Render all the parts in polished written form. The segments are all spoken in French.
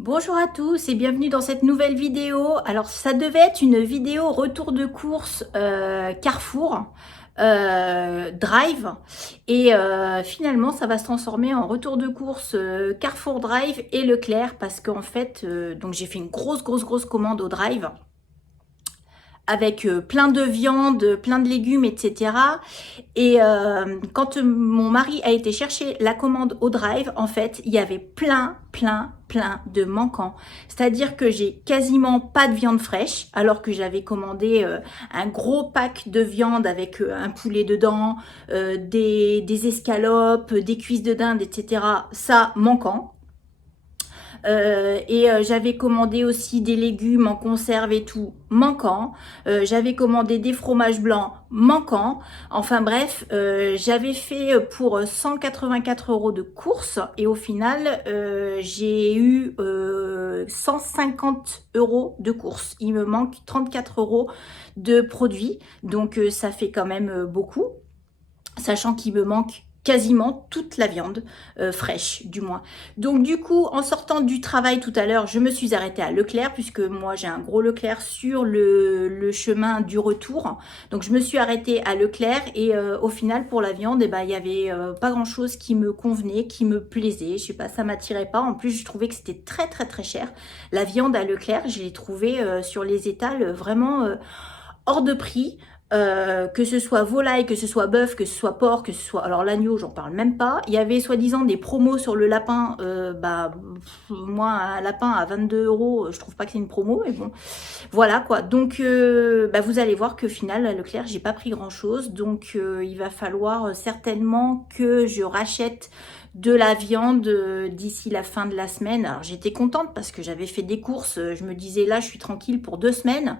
Bonjour à tous et bienvenue dans cette nouvelle vidéo. Alors ça devait être une vidéo retour de course Carrefour Drive et finalement ça va se transformer en retour de course Carrefour Drive et Leclerc parce qu'en fait donc j'ai fait une grosse commande au Drive avec plein de viande, plein de légumes, etc. Et quand mon mari a été chercher la commande au Drive, en fait, il y avait plein de manquants. C'est-à-dire que j'ai quasiment pas de viande fraîche, alors que j'avais commandé un gros pack de viande avec un poulet dedans, des escalopes, des cuisses de dinde, etc. Ça, manquant. J'avais commandé aussi des légumes en conserve et tout, manquant. J'avais commandé des fromages blancs, manquant. Enfin bref, j'avais fait pour 184 € de courses et au final, j'ai eu 150 € de courses. Il me manque 34 € de produits, donc ça fait quand même beaucoup, sachant qu'il me manque quasiment toute la viande fraîche du moins. Donc du coup, en sortant du travail tout à l'heure, je me suis arrêtée à Leclerc puisque moi j'ai un gros Leclerc sur le chemin du retour. Donc je me suis arrêtée à Leclerc et au final pour la viande, eh ben, il y avait pas grand chose qui me convenait, qui me plaisait. Je sais pas, ça m'attirait pas. En plus, je trouvais que c'était très cher. La viande à Leclerc, je l'ai trouvée sur les étals vraiment hors de prix. Que ce soit volaille, que ce soit bœuf, que ce soit porc, que ce soit... Alors l'agneau, j'en parle même pas. Il y avait soi-disant des promos sur le lapin. Moi, un lapin à 22 €, je trouve pas que c'est une promo, mais bon. Voilà quoi. Donc, vous allez voir que final, à Leclerc, j'ai pas pris grand-chose. Donc, il va falloir certainement que je rachète de la viande d'ici la fin de la semaine. Alors, j'étais contente parce que j'avais fait des courses. Je me disais, là, je suis tranquille pour 2 semaines.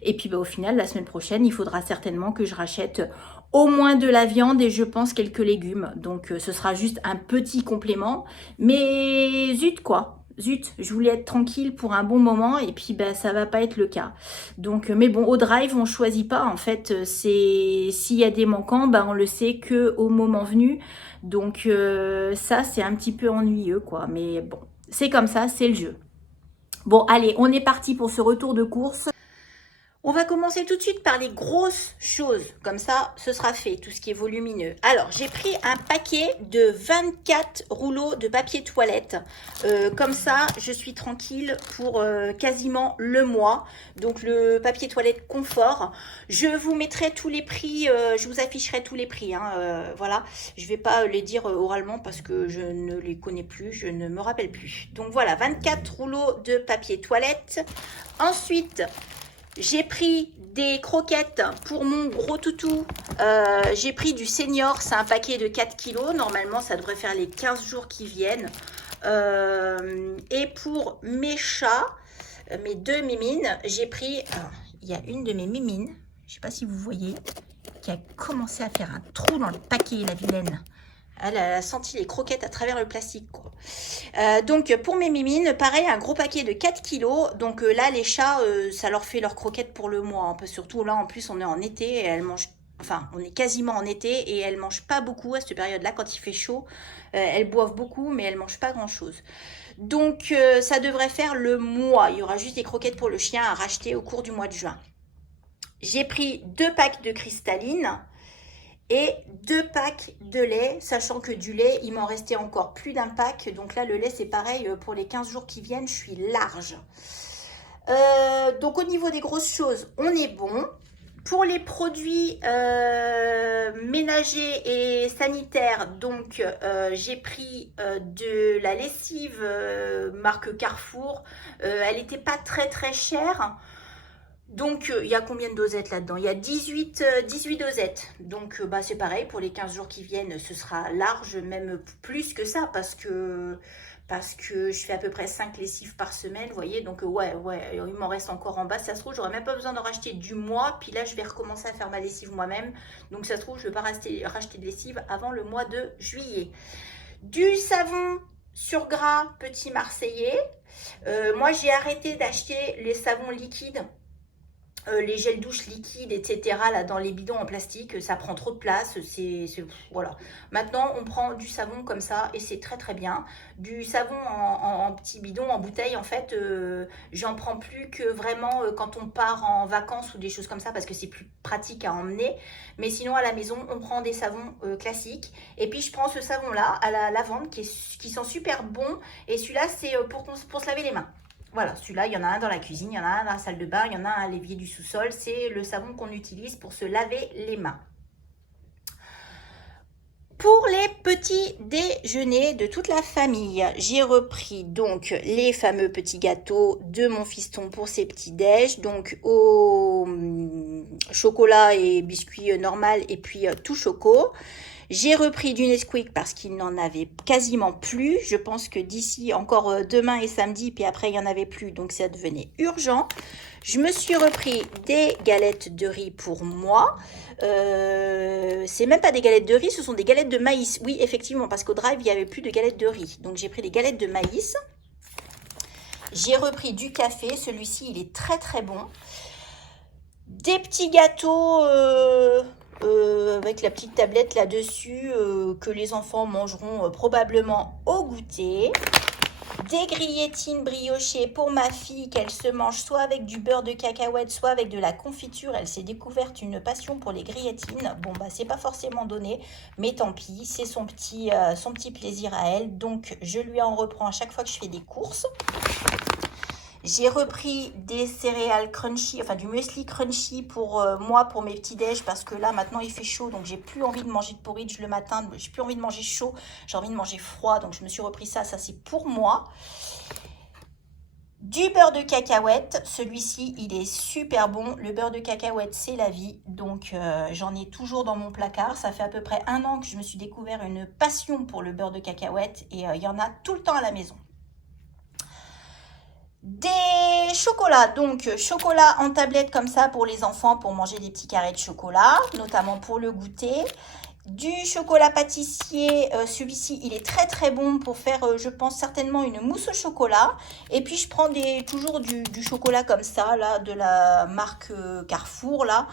Et puis au final, la semaine prochaine, il faudra certainement que je rachète au moins de la viande et je pense quelques légumes. Donc ce sera juste un petit complément. Mais zut quoi, zut, je voulais être tranquille pour un bon moment et puis ça va pas être le cas. Donc mais bon, au Drive, on choisit pas en fait, c'est s'il y a des manquants, on le sait que au moment venu. Donc ça c'est un petit peu ennuyeux quoi, mais bon, c'est comme ça, c'est le jeu. Bon, allez, on est parti pour ce retour de course. On va commencer tout de suite par les grosses choses, comme ça ce sera fait, tout ce qui est volumineux. Alors j'ai pris un paquet de 24 rouleaux de papier toilette, comme ça je suis tranquille pour quasiment le mois. Donc le papier toilette confort, je vous mettrai tous les prix, je vous afficherai tous les prix, voilà. Je ne vais pas les dire oralement parce que je ne les connais plus, je ne me rappelle plus. Donc voilà, 24 rouleaux de papier toilette. Ensuite, j'ai pris des croquettes pour mon gros toutou. J'ai pris du senior, c'est un paquet de 4 kilos. Normalement, ça devrait faire les 15 jours qui viennent. Et pour mes chats, mes deux mimines, j'ai pris... Alors, il y a une de mes mimines, je ne sais pas si vous voyez, qui a commencé à faire un trou dans le paquet, la vilaine. Elle a senti les croquettes à travers le plastique, quoi. Donc, pour mes mimines, pareil, un gros paquet de 4 kilos. Donc là, les chats, ça leur fait leurs croquettes pour le mois. Surtout là, en plus, on est en été et elles mangent... Enfin, on est quasiment en été et elles mangent pas beaucoup à cette période-là. Quand il fait chaud, elles boivent beaucoup, mais elles mangent pas grand-chose. Donc, ça devrait faire le mois. Il y aura juste des croquettes pour le chien à racheter au cours du mois de juin. J'ai pris 2 packs de cristalline et 2 packs de lait, sachant que du lait, il m'en restait encore plus d'un pack. Donc là, le lait, c'est pareil, pour les 15 jours qui viennent, je suis large. Donc au niveau des grosses choses, on est bon. Pour les produits ménagers et sanitaires, donc j'ai pris de la lessive marque Carrefour. Elle n'était pas très chère. Donc, il y a combien de dosettes là-dedans? Il y a 18 dosettes. Donc, c'est pareil, pour les 15 jours qui viennent, ce sera large, même plus que ça, parce que je fais à peu près 5 lessives par semaine, vous voyez. Donc, ouais, il m'en reste encore en bas. Ça se trouve, j'aurais même pas besoin d'en racheter du mois. Puis là, je vais recommencer à faire ma lessive moi-même. Donc, ça se trouve, je ne vais pas racheter de lessive avant le mois de juillet. Du savon sur gras petit marseillais. Moi, j'ai arrêté d'acheter les savons liquides les gels douche liquides, etc. là dans les bidons en plastique, ça prend trop de place. Voilà. Maintenant, on prend du savon comme ça et c'est très très bien. Du savon en petit bidon, en bouteille, en fait, j'en prends plus que vraiment quand on part en vacances ou des choses comme ça parce que c'est plus pratique à emmener. Mais sinon, à la maison, on prend des savons classiques. Et puis, je prends ce savon-là à la lavande qui sent super bon. Et celui-là, c'est pour se laver les mains. Voilà, celui-là, il y en a un dans la cuisine, il y en a un dans la salle de bain, il y en a un à l'évier du sous-sol. C'est le savon qu'on utilise pour se laver les mains. Pour les petits déjeuners de toute la famille, j'ai repris donc les fameux petits gâteaux de mon fiston pour ses petits déj, donc au chocolat et biscuits normal et puis tout choco. J'ai repris du Nesquik parce qu'il n'en avait quasiment plus. Je pense que d'ici encore demain et samedi, puis après il n'y en avait plus, donc ça devenait urgent. Je me suis repris des galettes de riz pour moi. C'est même pas des galettes de riz, ce sont des galettes de maïs. Oui, effectivement, parce qu'au drive, il n'y avait plus de galettes de riz. Donc j'ai pris des galettes de maïs. J'ai repris du café. Celui-ci, il est très très bon. Des petits gâteaux avec la petite tablette là-dessus que les enfants mangeront probablement au goûter. Des grillettines briochées pour ma fille qu'elle se mange soit avec du beurre de cacahuète, soit avec de la confiture. Elle s'est découverte une passion pour les grillettines. Bon, bah, c'est pas forcément donné, mais tant pis, c'est son petit plaisir à elle. Donc, je lui en reprends à chaque fois que je fais des courses. J'ai repris des céréales crunchy, enfin du muesli crunchy pour moi, pour mes petits déj, parce que là maintenant il fait chaud, donc j'ai plus envie de manger de porridge le matin, j'ai plus envie de manger chaud, j'ai envie de manger froid, donc je me suis repris ça c'est pour moi. Du beurre de cacahuète, celui-ci il est super bon, le beurre de cacahuète c'est la vie, donc j'en ai toujours dans mon placard. Ça fait à peu près 1 an que je me suis découvert une passion pour le beurre de cacahuète et il y en a tout le temps à la maison. Des chocolats, donc chocolat en tablette comme ça pour les enfants pour manger des petits carrés de chocolat, notamment pour le goûter. Du chocolat pâtissier, celui-ci il est très très bon pour faire je pense certainement une mousse au chocolat. Et puis je prends toujours du chocolat comme ça là de la marque Carrefour là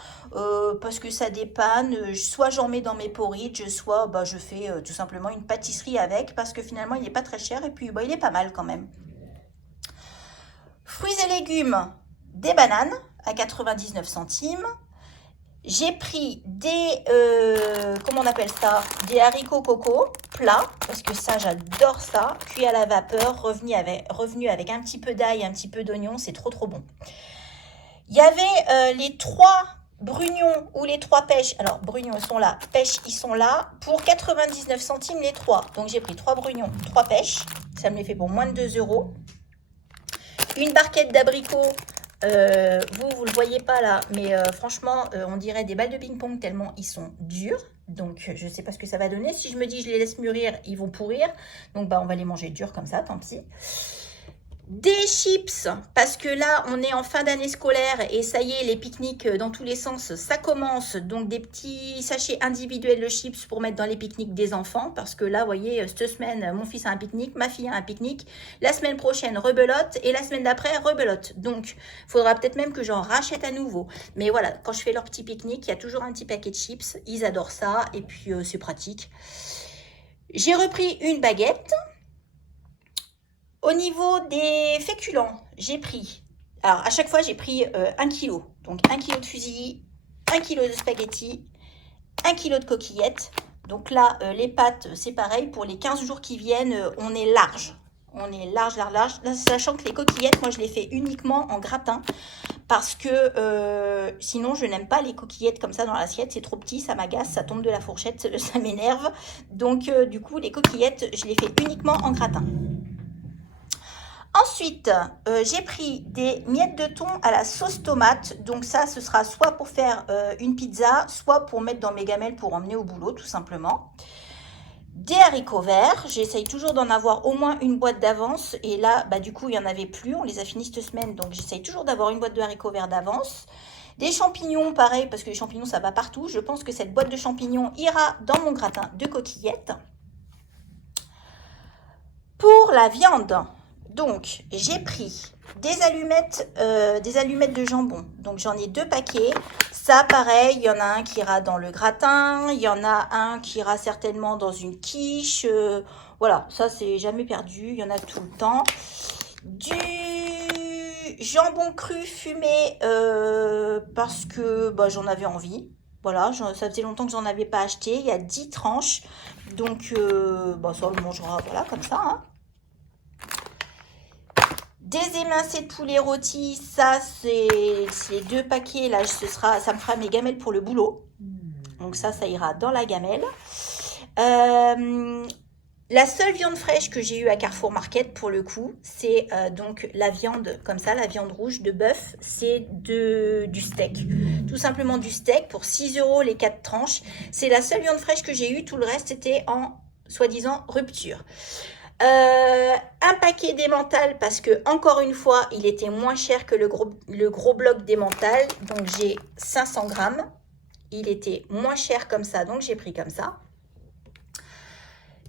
parce que ça dépanne, soit j'en mets dans mes porridge, soit bah, je fais tout simplement une pâtisserie avec parce que finalement il n'est pas très cher et puis bah, il est pas mal quand même. Fruits et légumes, des bananes à 99 centimes. J'ai pris des, comment on appelle ça, des haricots coco plats, parce que ça, j'adore ça. Cuit à la vapeur, revenu avec un petit peu d'ail, un petit peu d'oignon, c'est trop trop bon. Il y avait les 3 brugnons ou les 3 pêches. Alors, brugnons, ils sont là, pêches, ils sont là. Pour 99 centimes les 3. Donc, j'ai pris 3 brugnons, 3 pêches. Ça me les fait pour moins de 2 €. Une barquette d'abricots, vous le voyez pas là, mais franchement, on dirait des balles de ping-pong tellement ils sont durs. Donc, je sais pas ce que ça va donner. Si je me dis je les laisse mûrir, ils vont pourrir. Donc, bah, on va les manger durs comme ça, tant pis. Des chips, parce que là, on est en fin d'année scolaire et ça y est, les pique-niques dans tous les sens, ça commence. Donc, des petits sachets individuels de chips pour mettre dans les pique-niques des enfants. Parce que là, vous voyez, cette semaine, mon fils a un pique-nique, ma fille a un pique-nique. La semaine prochaine, rebelote et la semaine d'après, rebelote. Donc, il faudra peut-être même que j'en rachète à nouveau. Mais voilà, quand je fais leur petit pique-nique, il y a toujours un petit paquet de chips. Ils adorent ça et puis c'est pratique. J'ai repris une baguette. Au niveau des féculents, j'ai pris, alors à chaque fois j'ai pris 1 kg. Donc 1 kg de fusilli, 1 kg de spaghettis, 1 kg de coquillettes. Donc là, les pâtes, c'est pareil. Pour les 15 jours qui viennent, on est large. On est large. Là, sachant que les coquillettes, moi je les fais uniquement en gratin. Parce que sinon, je n'aime pas les coquillettes comme ça dans l'assiette. C'est trop petit, ça m'agace, ça tombe de la fourchette, ça m'énerve. Donc du coup, les coquillettes, je les fais uniquement en gratin. Ensuite, j'ai pris des miettes de thon à la sauce tomate. Donc ça, ce sera soit pour faire une pizza, soit pour mettre dans mes gamelles pour emmener au boulot, tout simplement. Des haricots verts. J'essaye toujours d'en avoir au moins une boîte d'avance. Et là, bah, du coup, il n'y en avait plus. On les a finis cette semaine. Donc, j'essaye toujours d'avoir une boîte de haricots verts d'avance. Des champignons, pareil, parce que les champignons, ça va partout. Je pense que cette boîte de champignons ira dans mon gratin de coquillettes. Pour la viande, Donc, j'ai pris des allumettes de jambon. Donc, j'en ai 2 paquets. Ça, pareil, il y en a un qui ira dans le gratin. Il y en a un qui ira certainement dans une quiche. Voilà, ça, c'est jamais perdu. Il y en a tout le temps. Du jambon cru fumé parce que bah, j'en avais envie. Voilà, ça faisait longtemps que j'en avais pas acheté. Il y a 10 tranches. Donc, bah, ça, on le mangera voilà, comme ça. Hein. Des émincés de poulet rôti, ça c'est les 2 paquets, là ça me fera mes gamelles pour le boulot. Donc ça ira dans la gamelle. La seule viande fraîche que j'ai eue à Carrefour Market pour le coup, c'est donc la viande comme ça, la viande rouge de bœuf, c'est du steak. Tout simplement du steak pour 6 € les 4 tranches. C'est la seule viande fraîche que j'ai eue, tout le reste était en soi-disant rupture. Un paquet d'emmental parce que encore une fois il était moins cher que le gros bloc d'emmental, donc j'ai 500 grammes, il était moins cher comme ça, donc j'ai pris comme ça.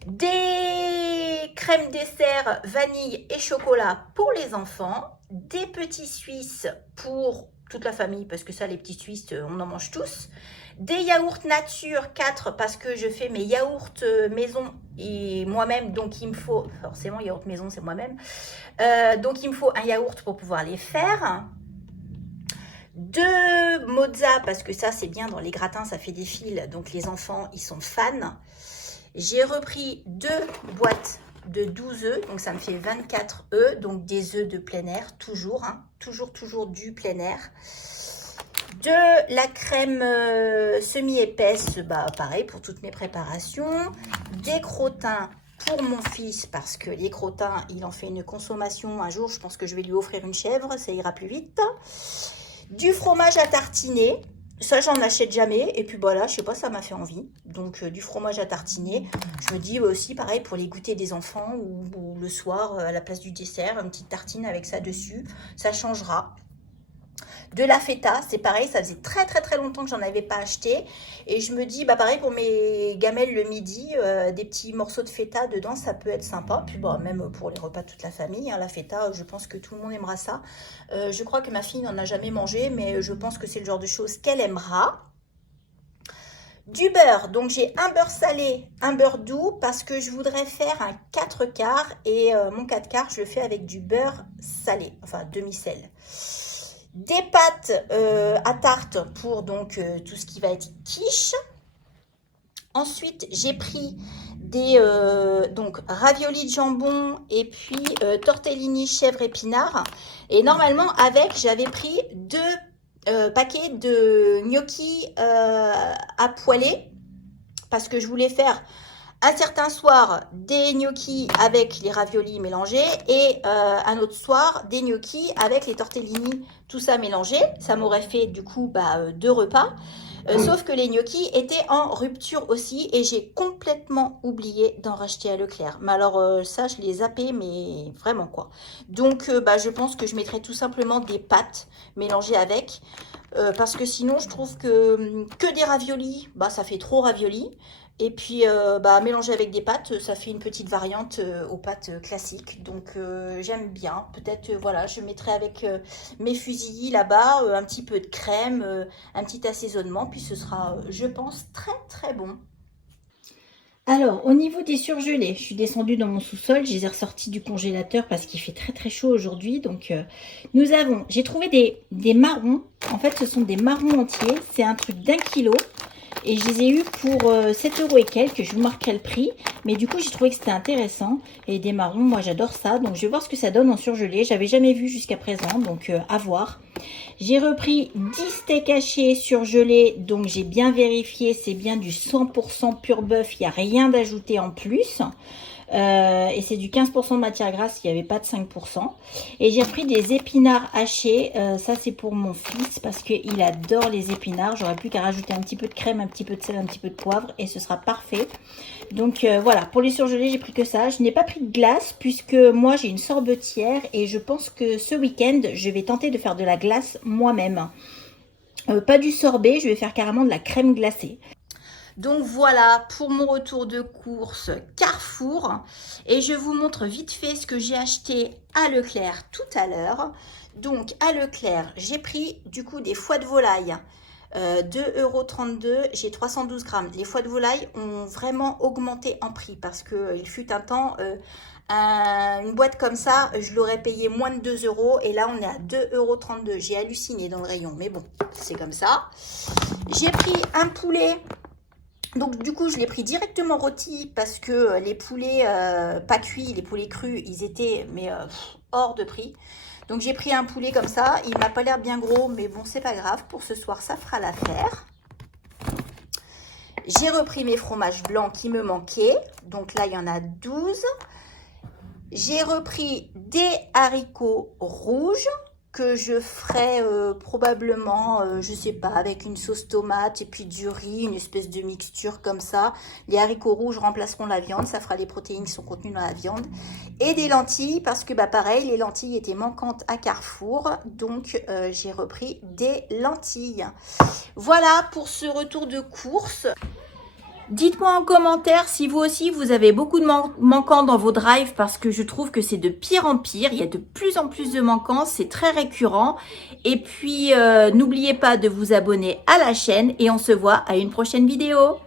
Des crèmes dessert vanille et chocolat pour les enfants, des petits suisses pour toute la famille parce que ça les petits suisses on en mange tous, des yaourts nature 4 parce que je fais mes yaourts maison et moi-même, donc il me faut, forcément yaourt maison c'est moi-même, donc il me faut un yaourt pour pouvoir les faire. 2 mozza parce que ça c'est bien dans les gratins, ça fait des fils, donc les enfants ils sont fans. J'ai repris 2 boîtes de 12 œufs, donc ça me fait 24 œufs, donc des œufs de plein air, toujours, hein, toujours du plein air. De la crème semi-épaisse, bah pareil pour toutes mes préparations. Des crottins pour mon fils, parce que les crottins, il en fait une consommation. Un jour, je pense que je vais lui offrir une chèvre, ça ira plus vite. Du fromage à tartiner. Ça, j'en achète jamais. Et puis voilà, je sais pas, ça m'a fait envie. Donc, du fromage à tartiner. Je me dis aussi, pareil, pour les goûters des enfants ou le soir, à la place du dessert, une petite tartine avec ça dessus. Ça changera. De la feta, c'est pareil, ça faisait très longtemps que j'en avais pas acheté. Et je me dis, bah pareil, pour mes gamelles le midi, des petits morceaux de feta dedans, ça peut être sympa. Puis bon, même pour les repas de toute la famille, hein, la feta, je pense que tout le monde aimera ça. Je crois que ma fille n'en a jamais mangé, mais je pense que c'est le genre de choses qu'elle aimera. Du beurre, donc j'ai un beurre salé, un beurre doux, parce que je voudrais faire un 4 quarts. Et mon 4 quarts, je le fais avec du beurre salé, enfin demi-sel. Des pâtes à tarte pour donc tout ce qui va être quiche. Ensuite, j'ai pris des donc raviolis de jambon et puis tortellini chèvre épinard. Et normalement, avec, j'avais pris 2 paquets de gnocchis à poêler parce que je voulais faire un certain soir des gnocchis avec les raviolis mélangés et un autre soir des gnocchis avec les tortellini, tout ça mélangé. Ça m'aurait fait du coup 2 repas. Sauf que les gnocchis étaient en rupture aussi et j'ai complètement oublié d'en racheter à Leclerc. Mais alors ça, je les ai zappés, mais vraiment quoi. Donc je pense que je mettrai tout simplement des pâtes mélangées avec. Parce que sinon, je trouve que des raviolis, ça fait trop raviolis. Et puis, mélanger avec des pâtes, ça fait une petite variante aux pâtes classiques. Donc, j'aime bien. Peut-être, voilà, je mettrai avec mes fusillis là-bas, un petit peu de crème, un petit assaisonnement. Puis, ce sera, je pense, très bon. Alors, au niveau des surgelés, je suis descendue dans mon sous-sol, je les ai ressortis du congélateur parce qu'il fait très chaud aujourd'hui. Donc, j'ai trouvé des marrons. En fait, ce sont des marrons entiers. C'est un truc d'1 kilo. Et je les ai eu pour 7 € et quelques. Je vous marquerai le prix. Mais du coup, j'ai trouvé que c'était intéressant. Et des marrons, moi, j'adore ça. Donc, je vais voir ce que ça donne en surgelé. J'avais jamais vu jusqu'à présent. Donc, à voir. J'ai repris 10 steaks hachés surgelés. Donc, j'ai bien vérifié. C'est bien du 100% pur bœuf. Il n'y a rien d'ajouté en plus. Et c'est du 15% de matière grasse, il n'y avait pas de 5%. Et j'ai pris des épinards hachés. Ça, c'est pour mon fils parce qu'il adore les épinards. J'aurais plus qu'à rajouter un petit peu de crème, un petit peu de sel, un petit peu de poivre et ce sera parfait. Donc voilà, pour les surgelés, j'ai pris que ça. Je n'ai pas pris de glace puisque moi, j'ai une sorbetière et je pense que ce week-end, je vais tenter de faire de la glace moi-même. Pas du sorbet, je vais faire carrément de la crème glacée. Donc voilà pour mon retour de course Carrefour. Et je vous montre vite fait ce que j'ai acheté à Leclerc tout à l'heure. Donc à Leclerc, j'ai pris du coup des foies de volaille. 2,32 €, j'ai 312 grammes. Les foies de volaille ont vraiment augmenté en prix parce qu'il fut un temps, une boîte comme ça, je l'aurais payé moins de 2 € et là on est à 2,32 €. J'ai halluciné dans le rayon, mais bon, c'est comme ça. J'ai pris un poulet. Donc du coup, je l'ai pris directement rôti parce que les poulets pas cuits, les poulets crus, ils étaient hors de prix. Donc j'ai pris un poulet comme ça. Il m'a pas l'air bien gros, mais bon, c'est pas grave. Pour ce soir, ça fera l'affaire. J'ai repris mes fromages blancs qui me manquaient. Donc là, il y en a 12. J'ai repris des haricots rouges que je ferai probablement, je sais pas, avec une sauce tomate et puis du riz, une espèce de mixture comme ça. Les haricots rouges remplaceront la viande, ça fera les protéines qui sont contenues dans la viande. Et des lentilles, parce que pareil, les lentilles étaient manquantes à Carrefour, donc j'ai repris des lentilles. Voilà pour ce retour de course. Dites-moi en commentaire si vous aussi vous avez beaucoup de manquants dans vos drives parce que je trouve que c'est de pire en pire. Il y a de plus en plus de manquants, c'est très récurrent. Et puis n'oubliez pas de vous abonner à la chaîne et on se voit à une prochaine vidéo.